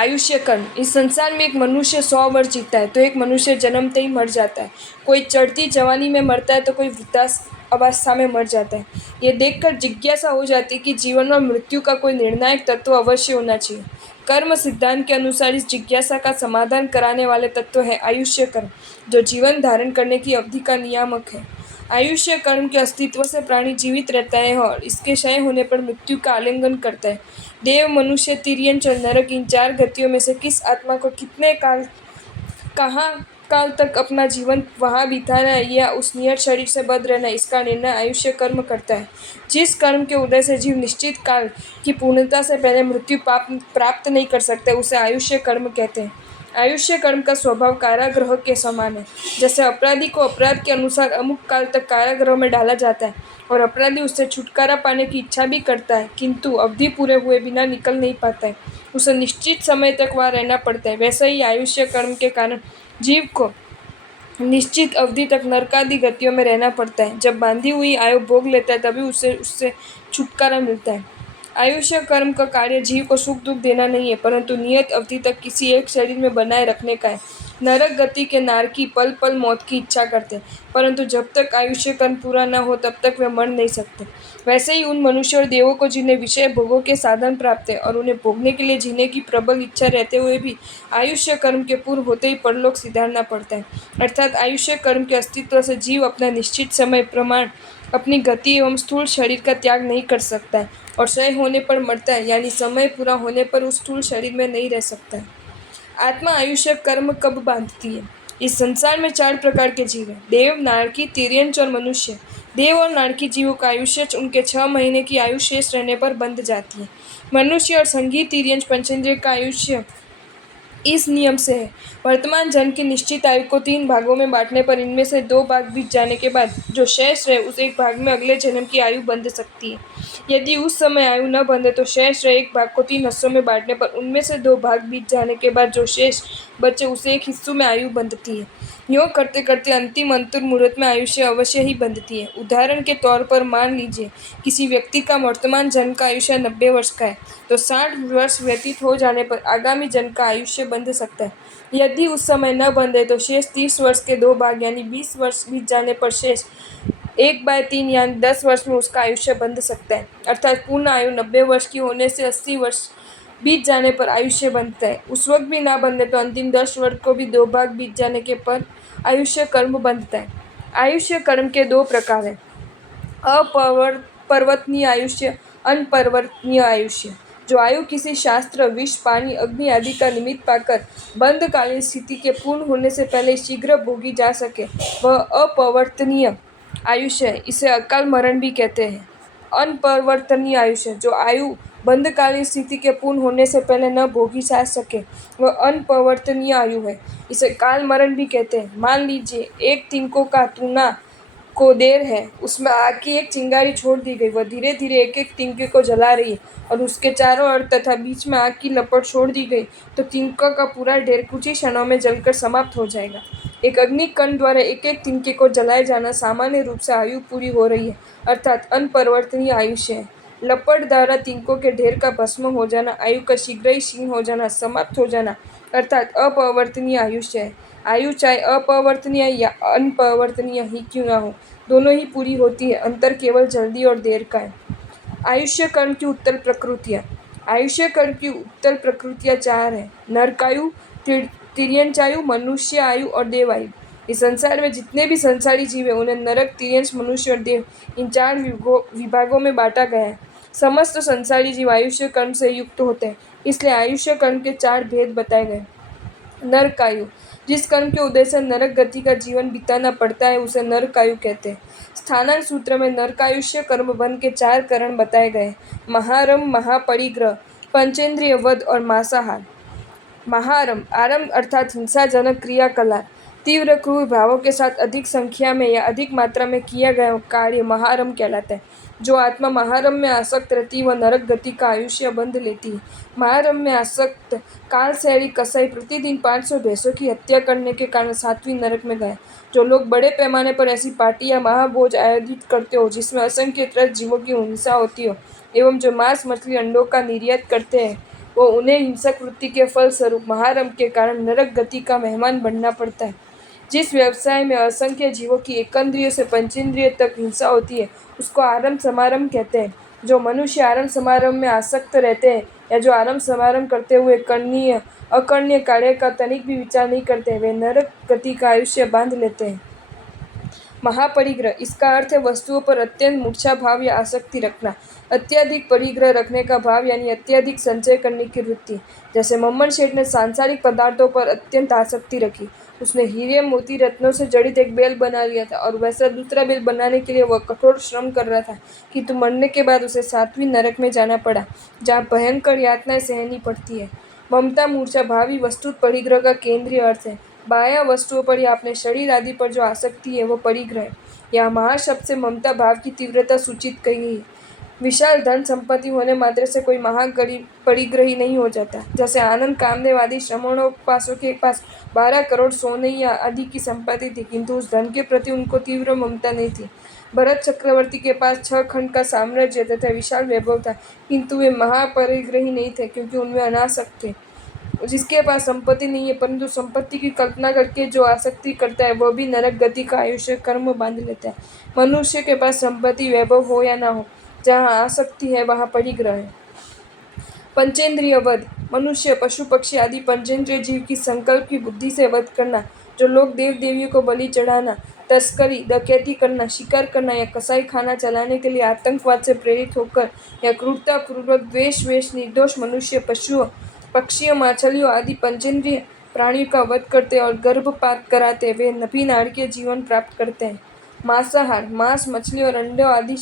आयुष्य कर्म। इस संसार में एक मनुष्य 100 वर्ष जीता है तो एक मनुष्य जन्मते ही मर जाता है। कोई चढ़ती जवानी में मरता है तो कोई वृद्धावस्था में मर जाता है। ये देखकर जिज्ञासा हो जाती है कि जीवन और मृत्यु का कोई निर्णायक तत्व अवश्य होना चाहिए। कर्म सिद्धांत के अनुसार इस जिज्ञासा का समाधान कराने वाले तत्व है आयुष्य कर्म, जो जीवन धारण करने की अवधि का नियामक है। आयुष्य कर्म के अस्तित्व से प्राणी जीवित रहता है और इसके क्षय होने पर मृत्यु का आलिंगन करता है। देव, मनुष्य, तिर्यंच और नरक, इन 4 गतियों में से किस आत्मा को कितने काल, कहाँ काल तक अपना जीवन वहाँ बिताना है या उस नियत शरीर से बद्ध रहना, इसका निर्णय आयुष्य कर्म करता है। जिस कर्म के उदय से जीव निश्चित काल की पूर्णता से पहले मृत्यु प्राप्त नहीं कर सकते, उसे आयुष्य कर्म कहते हैं। आयुष्य कर्म का स्वभाव कारागृह के समान है। जैसे अपराधी को अपराध के अनुसार अमुक काल तक कारागृह में डाला जाता है और अपराधी उससे छुटकारा पाने की इच्छा भी करता है, किंतु अवधि पूरे हुए बिना निकल नहीं पाता है, उसे निश्चित समय तक वहाँ रहना पड़ता है। वैसे ही आयुष्य कर्म के कारण जीव को निश्चित अवधि तक नरकादि गतियों में रहना पड़ता है। जब बांधी हुई आयु भोग लेता है तभी उसे उससे छुटकारा मिलता है। आयुष्य कर्म का कार्य जीव को सुख दुख देना नहीं है, परंतु नियत अवधि तक किसी एक शरीर में बनाए रखने का है। नरक गति के नारकी पल पल मौत की इच्छा करते हैं, परंतु जब तक आयुष्य कर्म पूरा न हो तब तक वे मर नहीं सकते। वैसे ही उन मनुष्य और देवों को जिन्हें विषय भोगों के साधन प्राप्त है और उन्हें भोगने के लिए जीने की प्रबल इच्छा रहते हुए भी आयुष्य कर्म के पूर्ण होते ही परलोक सिधारना पड़ता है। अर्थात आयुष्य कर्म के अस्तित्व से जीव अपना निश्चित समय प्रमाण अपनी गति एवं स्थूल शरीर का त्याग नहीं कर सकता है और क्षय होने पर मरता है, यानी समय पूरा होने पर उस स्थूल शरीर में नहीं रह सकता है। आत्मा आयुष्य कर्म कब बांधती है? इस संसार में 4 प्रकार के जीव हैं: देव, नारकी, तिर्यंच और मनुष्य। देव और नारकी जीवों का आयुष्य उनके 6 महीने की आयु शेष रहने पर बंध जाती है। मनुष्य और संघी तिर्यंच पंचेंद्रिय का आयुष्य इस नियम से है: वर्तमान जन्म की निश्चित आयु को 3 भागों में बांटने पर इनमें से 2 भाग बीत जाने के बाद जो शेष रहे उस एक भाग में अगले जन्म की आयु बंध सकती है। यदि उस समय आयु न बंधे तो शेष रहे एक भाग को 3 हिस्सों में बांटने पर उनमें से 2 भाग बीत जाने के बाद जो शेष बचे उस एक हिस्सों में आयु बंधती है। यूँ करते करते अंतिम अंतुर मुहूर्त में आयुष्य अवश्य ही बंधती है। उदाहरण के तौर पर मान लीजिए किसी व्यक्ति का वर्तमान जन्म का आयुष्य 90 वर्ष का है, तो 60 वर्ष व्यतीत हो जाने पर आगामी जन्म का आयुष्य बंध सकता है। यदि उस समय न बंधे तो शेष 30 वर्ष के 2 भाग यानी 20 वर्ष बीत जाने पर शेष 1/3 यानी 10 वर्ष में उसका आयुष्य बंध सकता है। अर्थात पूर्ण आयु 90 वर्ष की होने से 80 वर्ष बीत जाने पर आयुष्य बंधता है। उस वक्त भी ना बंधे तो अंतिम 10 वर्ष को भी 2 भाग बीत जाने के पर आयुष्य कर्म बंधता है। आयुष्य कर्म के 2 प्रकार हैं: अपरिवर्तनीय आयुष्य, अनपरिवर्तनीय आयुष्य। जो आयु किसी शास्त्र, विष, पानी, अग्नि आदि का निमित्त पाकर बंधकालीन स्थिति के पूर्ण होने से पहले शीघ्र भोगी जा सके, वह अपरिवर्तनीय आयुष्य है। इसे अकाल मरण भी कहते हैं। अनपरिवर्तनीय आयुष्य, जो आयु बंधकालीन स्थिति के पूर्ण होने से पहले न भोगी जा सके, वह अनपरिवर्तनीय आयु है। इसे काल मरण भी कहते हैं। मान लीजिए एक तिनकों का तूना को देर है, उसमें आग की एक चिंगारी छोड़ दी गई। वह धीरे धीरे एक एक तिनके को जला रही है और उसके चारों ओर तथा बीच में आग की लपट छोड़ दी गई तो तिनका का पूरा ढेर कुछ ही क्षणों में जलकर समाप्त हो जाएगा। एक अग्निकण द्वारा एक एक तिनके को जलाए जाना सामान्य रूप से आयु पूरी हो रही है, अर्थात अनपरिवर्तनीय आयुष्य है। लपट द्वारा तिनकों के ढेर का भस्म हो जाना, आयु का शीघ्र ही क्षीण हो जाना, समाप्त हो जाना, अर्थात अपरिवर्तनीय आयुष्य है। आयु चाहे अपरिवर्तनीय या अनपरिवर्तनीय ही क्यों ना हो, दोनों ही पूरी होती है, अंतर केवल जल्दी और देर का है। आयुष्य कर्म की उत्तल प्रकृतियाँ। आयुष्य कर्म की उत्तल प्रकृतियाँ 4 हैं: नरकायु, तिर्यंचायु, मनुष्य आयु और देवायु। इस संसार में जितने भी संसारी जीव हैं उन्हें नरक, तिर्यंच, मनुष्य और देव, इन 4 विभागों में बांटा गया है। समस्त संसारी जीव आयुष्य कर्म से युक्त होते हैं, इसलिए आयुष्य कर्म के 4 भेद बताए गए। नरकायु, जिस कर्म के उदय से नरक गति का जीवन बिताना पड़ता है उसे नरकायु कहते हैं। स्थानांत सूत्र में नरकायुष्य कर्म बंध के 4 कारण बताए गए: महारम, महापरिग्रह, पंचेंद्रिय वध और मांसाहार। महारम, आरंभ अर्थात हिंसाजनक क्रियाकलाप, तीव्र क्रूर भावों के साथ अधिक संख्या में या अधिक मात्रा में किया गया कार्य महारम कहलाता है। जो आत्मा महारम में आसक्त रहती है वह नरक गति का आयुष्य बंध लेती है। महारम में आसक्त कालशैली कसाई प्रतिदिन 500 भैंसों की हत्या करने के कारण 7वीं नरक में गए। जो लोग बड़े पैमाने पर ऐसी पार्टी या महाभोज आयोजित करते हो जिसमें असंख्य त्रस्त जीवों की हिंसा होती हो एवं जो मांस, मछली, अंडों का निर्यात करते हैं, वो उन्हें हिंसक वृत्ति के फलस्वरूप महारंभ के कारण नरक गति का मेहमान बनना पड़ता है। जिस व्यवसाय में असंख्य जीवों की एकेंद्रिय से पंचेंद्रिय तक हिंसा होती है उसको आरंभ समारंभ कहते हैं। जो मनुष्य आरंभ समारंभ में आसक्त रहते हैं या जो आरंभ समारंभ करते हुए करणीय अकरणीय कार्य का तनिक भी विचार नहीं करते, वे नरक गति का आयुष्य बांध लेते हैं। महापरिग्रह, इसका अर्थ है वस्तुओं पर अत्यंत मूर्छा भाव या आसक्ति रखना। अत्यधिक परिग्रह रखने का भाव यानी अत्यधिक संचय करने की वृत्ति। जैसे मम्मन शेठ ने सांसारिक पदार्थों पर अत्यंत आसक्ति रखी। उसने हीरे मोती रत्नों से जड़ित एक बेल बना लिया था और वैसा दूसरा बेल बनाने के लिए वह कठोर श्रम कर रहा था, किंतु मरने के बाद उसे 7वीं नरक में जाना पड़ा, जहाँ भयंकर यातनाएं सहनी पड़ती है। ममता मूर्छा भावी वस्तु परिग्रह का केंद्रीय अर्थ है। बाह्य वस्तुओं पर या अपने शरीर आदि पर जो आसक्ति है वो परिग्रह है। यहाँ महाशब्द से ममता भाव की तीव्रता सूचित की गई है। विशाल धन संपत्ति होने मात्र से कोई परिग्रही नहीं हो जाता। जैसे आनंद कामदेव आदि श्रमणोपासकों के पास 12 करोड़ सोने या आदि की संपत्ति थी, किंतु उस धन के प्रति उनको तीव्र ममता नहीं थी। भरत चक्रवर्ती के पास 6 खंड का साम्राज्य तथा विशाल वैभव था, किंतु वे महापरिग्रही नहीं थे क्योंकि उनमें अनासक्त थे। जिसके पास संपत्ति नहीं है परंतु संपत्ति की कल्पना करके जो आसक्ति करता है वह भी नरक गति का आयुष्य कर्म बांध लेता है। मनुष्य के पास संपत्ति वैभव हो या ना हो, जहाँ आसक्ति है वहाँ परिग्रह है। पंचेंद्रिय वध, मनुष्य पशु पक्षी आदि पंचेंद्रिय जीव की संकल्प की बुद्धि से वध करना। जो लोग देव देवियों को बलि चढ़ाना, तस्करी डकैती करना, शिकार करना या कसाई खाना चलाने के लिए आतंकवाद से प्रेरित होकर या क्रूरता पूर्वक द्वेष वेश निर्दोष मनुष्य पशुओं पक्षियों मछलियों आदि पंचेंद्रिय प्राणियों का वध करते और गर्भपात कराते, वे नभी नारकीय जीवन प्राप्त करते हैं। मांसाहार, मांस मछली और अंडों आदि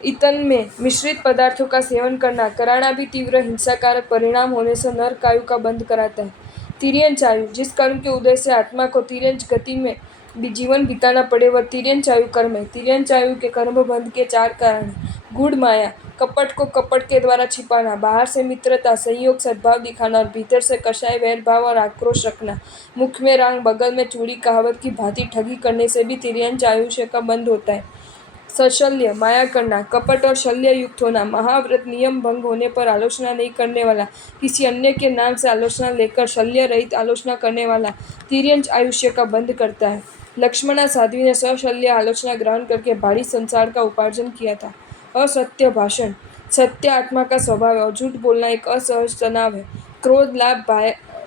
ईंधन में मिश्रित पदार्थों का सेवन करना कराना भी तीव्र हिंसाकारक परिणाम होने से नरक आयु का बंध कराता है। तिर्यंच आयु, जिस कर्म के उदय से आत्मा को तिर्यंच गति में जीवन बिताना पड़े वह तिर्यंच आयु कर्म है। तिर्यंच आयु के कर्म बंध के 4 कारण हैं। गूढ़ माया, कपट को कपट के द्वारा छिपाना, बाहर से मित्रता संयोग सद्भाव दिखाना और भीतर से कषाय वैर भाव और आक्रोश रखना, मुख में रांग बगल में चूड़ी कहावत की भांति ठगी करने से भी तिर्यंच आयुष्य का बंध होता है। सशल्य, माया करना, कपट और शल्य युक्त होना, महाव्रत नियम भंग होने पर आलोचना नहीं करने वाला, किसी अन्य के नाम से आलोचना लेकर शल्य रहित आलोचना करने वाला तिर्यंच आयुष्य का बंध करता है। लक्ष्मणा साध्वी ने सशल्य आलोचना ग्रहण करके भारी संसार का उपार्जन किया था। असत्य भाषण, सत्य आत्मा का स्वभाव है और झूठ बोलना एक असहज तनाव है। क्रोध, लाभ,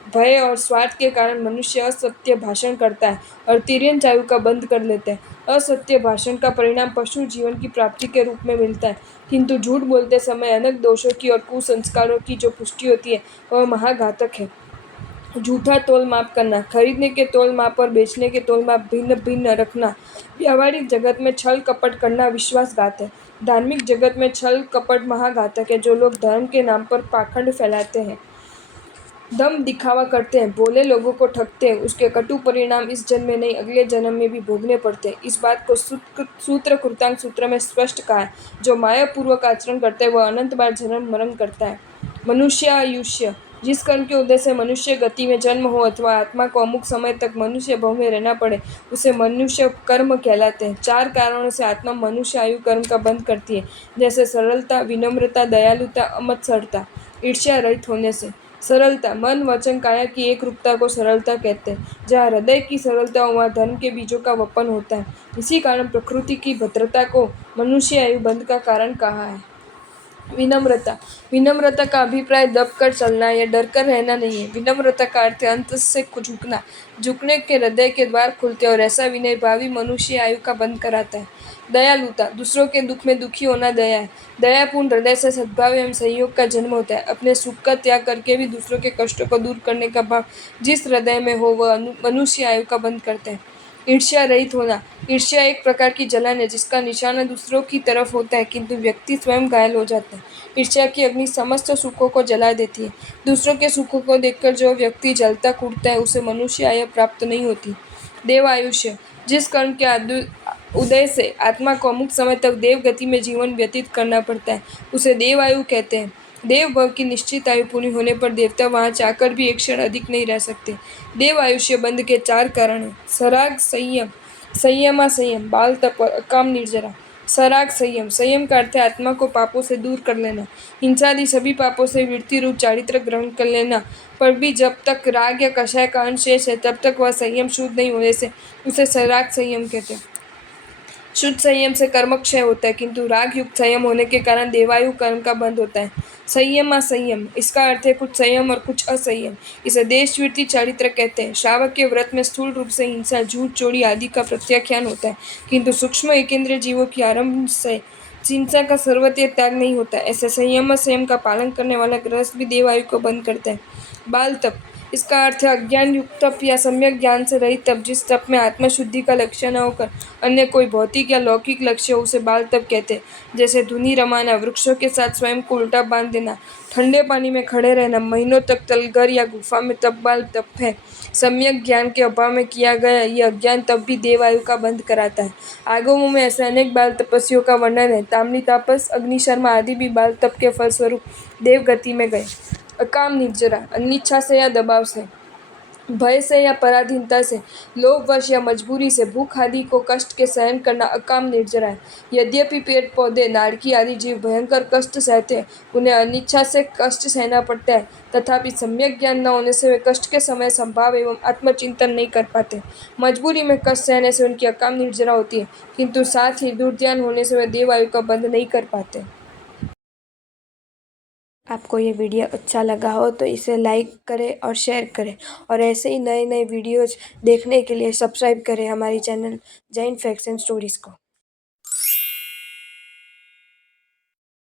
भय और स्वार्थ के कारण मनुष्य असत्य भाषण करता है और तिर्यंच आयु का बंध कर लेता है। असत्य भाषण का परिणाम पशु जीवन की प्राप्ति के रूप में मिलता है, किंतु झूठ बोलते समय अनेक दोषों की और कुसंस्कारों की जो पुष्टि होती है वह महाघातक है। झूठा तोल माप करना, खरीदने के तोल माप और बेचने के तोल माप भिन्न भिन्न रखना, व्यावहारिक जगत में छल कपट करना विश्वासघात है। धार्मिक जगत में छल कपट महाघातक है। जो लोग धर्म के नाम पर पाखंड फैलाते हैं, दम दिखावा करते हैं, भोले लोगों को ठगते हैं, उसके कटु परिणाम इस जन्म में नहीं अगले जन्म में भी भोगने पड़ते हैं। इस बात को सूत्र कृतांग सूत्र में स्पष्ट कहा है। जो मायापूर्वक आचरण करता है वह अनंत बार जन्म मरण करता है। मनुष्य आयुष्य, जिस कर्म के उदय से मनुष्य गति में जन्म हो अथवा आत्मा को अमुक समय तक मनुष्य भव में रहना पड़े उसे मनुष्य कर्म कहलाते हैं। 4 कारणों से आत्मा मनुष्य आयु कर्म का बंध करती है, जैसे सरलता, विनम्रता, दयालुता, अमत्सरता। ईर्ष्या रहित होने से सरलता, मन वचन काया की एक रूपता को सरलता कहते हैं। जहाँ हृदय की सरलता हो वहाँ धर्म के बीजों का वपन होता है। इसी कारण प्रकृति की भद्रता को मनुष्य आयु बंध का कारण कहा है। विनम्रता, विनम्रता का अभिप्राय दब कर चलना या डर कर रहना नहीं है। विनम्रता का अर्थ है अंत से झुकना, झुकने के हृदय के द्वार खुलते और ऐसा विनय भावी मनुष्य आयु का बंध कराता है। दयालुता, दूसरों के दुख में दुखी होना दया है। दयापूर्ण हृदय से सद्भाव एवं सहयोग का जन्म होता है। अपने सुख का त्याग करके भी दूसरों के कष्टों को दूर करने का भाव जिस हृदय में हो वह मनुष्य आयु का बंध करते हैं। ईर्ष्या रहित होना, ईर्ष्या एक प्रकार की जलन है जिसका निशाना दूसरों की तरफ होता है किंतु व्यक्ति स्वयं घायल हो जाता है। ईर्ष्या की अग्नि समस्त सुखों को जला देती है। दूसरों के सुखों को देखकर जो व्यक्ति जलता कूदता है उसे मनुष्य आयु प्राप्त नहीं होती। देव आयुष्य, जिस कर्म के उदय से आत्मा को अमुक समय तक देव गति में जीवन व्यतीत करना पड़ता है उसे देव आयु कहते हैं। देव भव की निश्चित आयु पूरी होने पर देवता वहाँ चाहकर भी एक क्षण अधिक नहीं रह सकते। देव आयुष्य बंध के 4 कारण हैं। सराग संयम, संयमा संयम, बाल तप और अकाम निर्जरा। सराग संयम। संयम का अर्थ है आत्मा को पापों से दूर कर लेना, हिंसा आदि सभी पापों से वृत्ति रूप चारित्र ग्रहण कर लेना। पर भी जब तक राग या कषाय का अंश शेष है तब तक वह संयम शुद्ध नहीं होने से उसे सराग संयम कहते हैं। शुद्ध संयम से कर्म क्षय होता है, किंतु राग युक्त संयम होने के कारण देवायु कर्म का बंध होता है। संयम असंयम, इसका अर्थ है कुछ संयम और कुछ असंयम। इसे देशवृत्ति चारित्र कहते हैं। श्रावक के व्रत में स्थूल रूप से हिंसा, झूठ, चोरी आदि का प्रत्याख्यान होता है, किंतु सूक्ष्म एकेंद्रिय जीवों की आरंभ से हिंसा का सर्वतीय त्याग नहीं होता। ऐसे संयम असंयम का पालन करने वाला गृहस्थ भी देवायु को बंद करता है। बाल तप, इसका अर्थ है अज्ञान युक्त तप या सम्यक ज्ञान से रहित तप। जिस तप में आत्मशुद्धि का लक्ष्य न होकर अन्य कोई भौतिक या लौकिक लक्ष्य हो उसे बाल तप कहते हैं। जैसे धुनी रमाना, वृक्षों के साथ स्वयं को उल्टा बांध देना, ठंडे पानी में खड़े रहना, महीनों तक तलगर या गुफा में तप बाल तप है। सम्यक ज्ञान के अभाव में किया गया यह अज्ञान तप भी देवायु का बंध कराता है। आगमों में ऐसे अनेक बाल तपस्वियों का वर्णन है। ताम्ली तापस, अग्निशर्मा आदि भी बाल तप के फलस्वरूप देवगति में गए। अकाम निर्जरा, अनिच्छा से या दबाव से, भय से या पराधीनता से, लोभवश या मजबूरी से भूख आदि को कष्ट के सहन करना अकाम निर्जरा है। यद्यपि पेड़ पौधे, नारकी आदि जीव भयंकर कष्ट सहते हैं, उन्हें अनिच्छा से कष्ट सहना पड़ता है, तथापि सम्यक ज्ञान न होने से वे कष्ट के समय संभाव एवं आत्मचिंतन नहीं कर पाते। मजबूरी में कष्ट सहने से उनकी अकाम निर्जरा होती है, किंतु साथ ही दुर्ध्यान होने से वे देवायु का बंध नहीं कर पाते। आपको ये वीडियो अच्छा लगा हो तो इसे लाइक करें और शेयर करें, और ऐसे ही नए नए वीडियोज़ देखने के लिए सब्सक्राइब करें हमारी channel Jain facts and stories को।